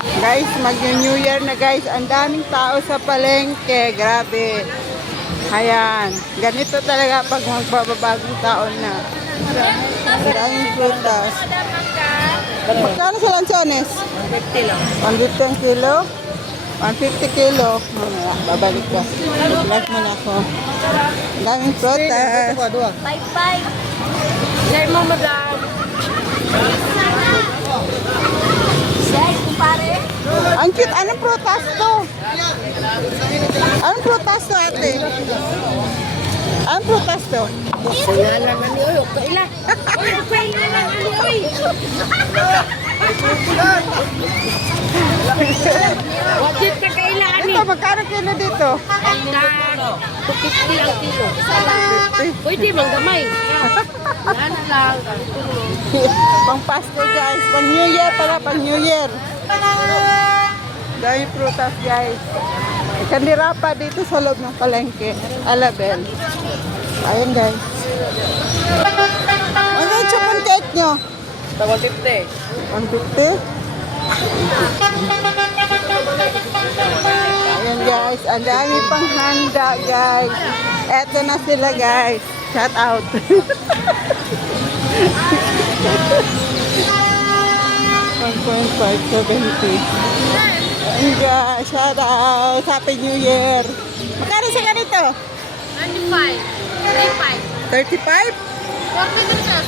Guys, mag-New Year na guys. Ang daming tao sa palengke. Grabe. Ayan. Ganito talaga pag magbabagong taon na. Maraming frutas. Magkano sa lanchones? 150 lang. 150 ang kilo? 150 kilo. Mamaya, babalik ko. Mag-live muna ako. Ang daming frutas. 5-5. Share mo, madam. Share, kumpare. Ang cute. Anong prutas to? Anong prutas to, ate? Anong prutas to? Kailangan na ni Oy. Kailan? Oy, kailangan na ni Oy. Wajib ka kailangan ni. Ito, magkano kilo dito? 250 ang kilo. Pwede bang gamay? Yan lang. Pang Pasko guys. Pang New Year para pang New Year. Dahil prutas guys. Kandira pa dito sa loob ng palengke. Alabel. Ayan guys. Ano yung chocolate cake nyo? 150. 150? Ayan guys. Ang dami pang handa guys. Eto na sila guys. Shout out. 1.570. Ayan guys. Shout out. Happy New Year. Magkano sa ganito? 25. 35. 35? 40 ka.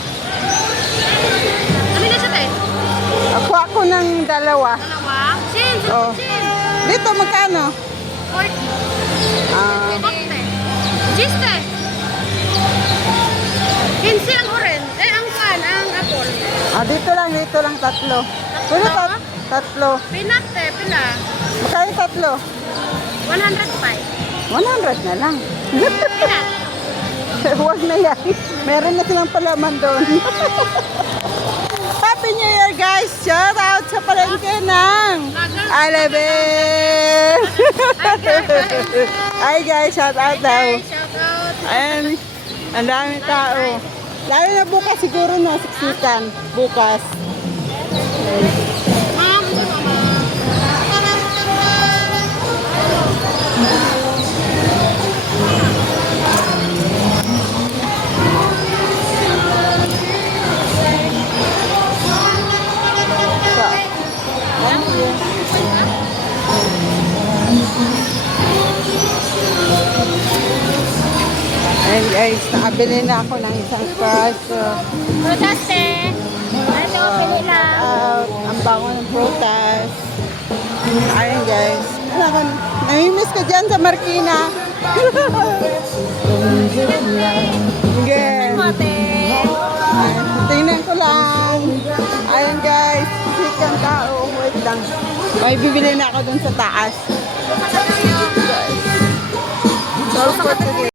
Ano na siya tayo? Ako ng dalawa. Dalawa? Sin, Oh. Dito magkano? 40. Ah, 40. Giste. 15 ang oren. Ang kan, ang apple. dito lang tatlo. Pwede tatlo. Pinate, pila. Magkano tatlo? 105. 100 na lang. Pinat. Huwag na yan. Meron na silang palaman doon. Happy New Year guys! Shout out sa palengke ng Alabel! Hi guys, shout out daw. Shout out. Ayan, ang dami tao. Lalo na bukas siguro na siksikan. Bukas. Ma'am, Ayan guys, nakabili na ako ng isang praso. Proteste. Ano, pili lang. Ang bango ng prutas. Ayan guys. Namimiss ko dyan sa Marikina. Again. Mate. Ayan, tingnan ko lang. Ayan guys, sikang tao. Wait lang. May bibili na ako dun sa taas. Guys. So for today.